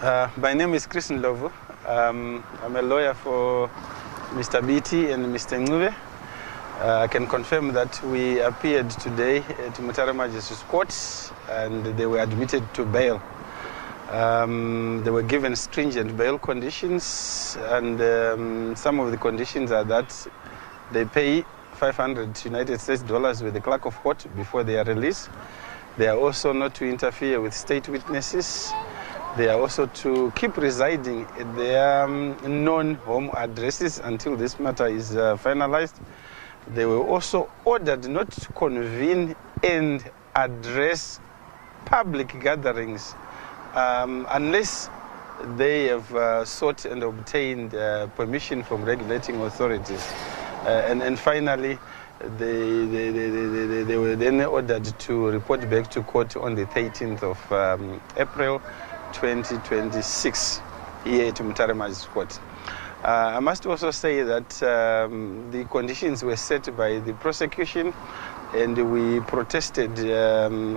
My name is Chris Ndlovu. I'm a lawyer for Mr. Biti and Mr. Inzwai. I can confirm that we appeared today at Mutare Magistrates Court and they were admitted to bail. They were given stringent bail conditions, and some of the conditions are that they pay 500 United States dollars with the clerk of court before they are released. They are also not to interfere with state witnesses. They are also to keep residing at their non-home addresses until this matter is finalized. They were also ordered not to convene and address public gatherings unless they have sought and obtained permission from regulating authorities. And finally, they were then ordered to report back to court on the 13th of April 2026 here at Mutare Magistrates Court. I must also say that the conditions were set by the prosecution, and we protested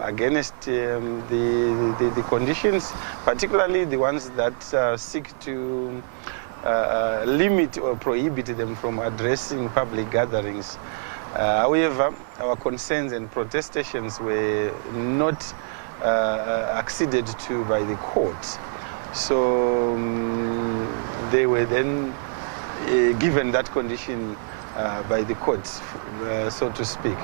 against the conditions, particularly the ones that seek to limit or prohibit them from addressing public gatherings. However, our concerns and protestations were not acceded to by the court. So they were then given that condition by the court, so to speak.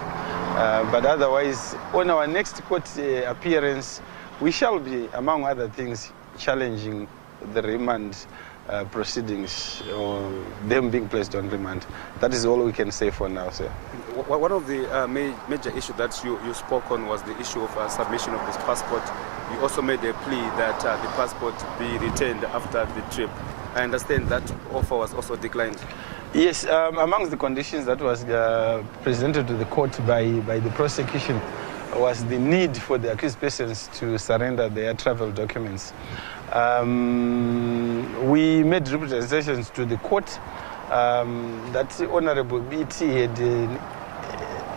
But otherwise, on our next court appearance, we shall be, among other things, challenging the remand proceedings, or them being placed on remand. That is all we can say for now, sir. One of the major issues that you spoke on was the issue of submission of this passport. You also made a plea that the passport be retained after the trip. I understand that offer was also declined. Yes, amongst the conditions that was presented to the court by the prosecution was the need for the accused persons to surrender their travel documents. We made representations to the court that Honorable Biti had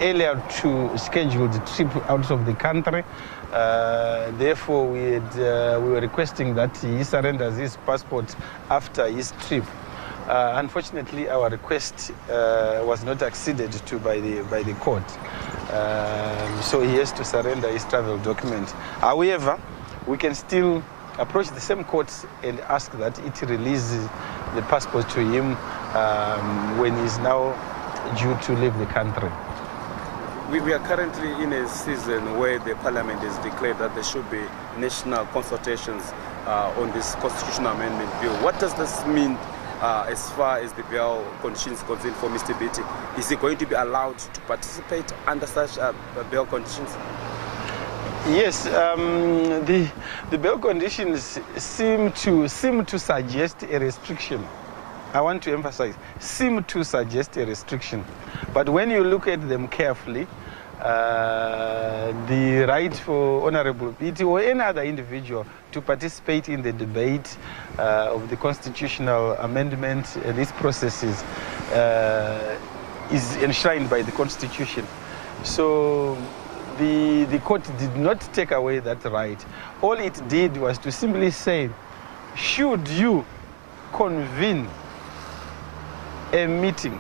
earlier to schedule the trip out of the country. Therefore, we were requesting that he surrenders his passport after his trip. Unfortunately, our request was not acceded to by the court. So he has to surrender his travel document. However, we can still approach the same court and ask that it releases the passport to him when he's now due to leave the country. We are currently in a season where the parliament has declared that there should be national consultations on this constitutional amendment bill. What does this mean as far as the bail conditions concerned for Mr. Biti? Is he going to be allowed to participate under such bail conditions? Yes, the bail conditions seem to suggest a restriction. I want to emphasize, seem to suggest a restriction. But when you look at them carefully, the right for Honorable Biti or any other individual to participate in the debate of the constitutional amendment, these processes, is enshrined by the Constitution. So the court did not take away that right. All it did was to simply say, should you convene a meeting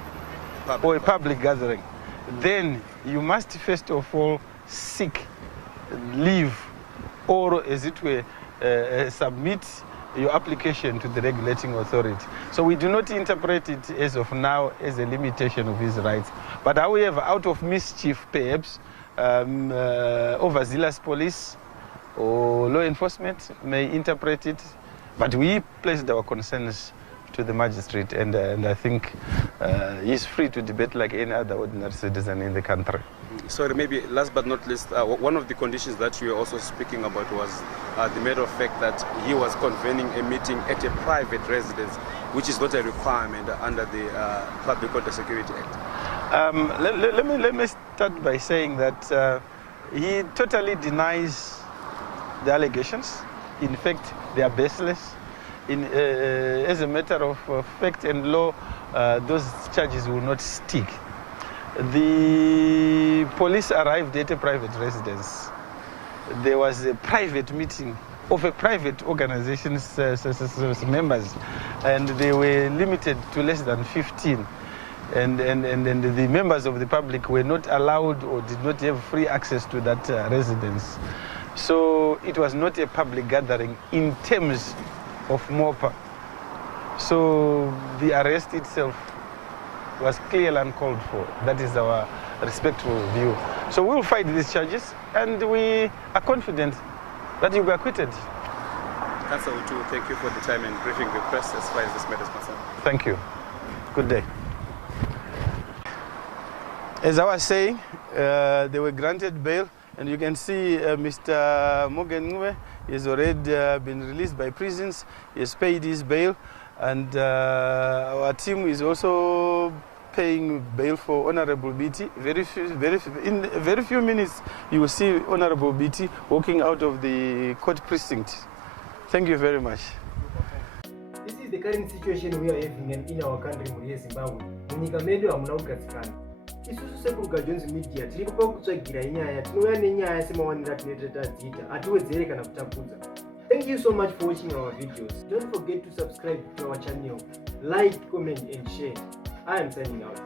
or a public gathering, then you must first of all seek leave, or as it were, submit your application to the regulating authority. So we do not interpret it as of now as a limitation of his rights. But however, out of mischief perhaps, overzealous police or law enforcement may interpret it, but we placed our concerns to the magistrate, and I think he's free to debate like any other ordinary citizen in the country. Sorry, maybe last but not least, one of the conditions that you were also speaking about was the matter of fact that he was convening a meeting at a private residence, which is not a requirement under the Public Order Security Act. Let me start by saying that he totally denies the allegations. In fact, they are baseless. As a matter of fact and law, those charges will not stick. The police arrived at a private residence. There was a private meeting of a private organization's members, and they were limited to less than 15. And the members of the public were not allowed or did not have free access to that residence. So it was not a public gathering in terms of MOPA. So the arrest itself was clearly uncalled for. That is our respectful view. So we'll fight these charges, and we are confident that you'll be acquitted. Councillor Utu, thank you for the time and briefing the press as far as this matter is concerned. Thank you. Good day. As I was saying, they were granted bail, and you can see Mr. Morgan Inzwai has already been released by prisons. He has paid his bail, and our team is also paying bail for Honorable Biti. In very few minutes, you will see Honorable Biti walking out of the court precinct. Thank you very much. This is the current situation we are having in our country, Zimbabwe. Munyika medu hamuna kugadzikana. Isusu sekuruka Jones Media tiri kupa kutsvagira inyaya tinouya nenyaya semawanira tinenge tadziita hatiwedzere kana kutapudza. Thank you so much for watching our videos. Don't forget to subscribe to our channel, like, comment and share. I am signing out.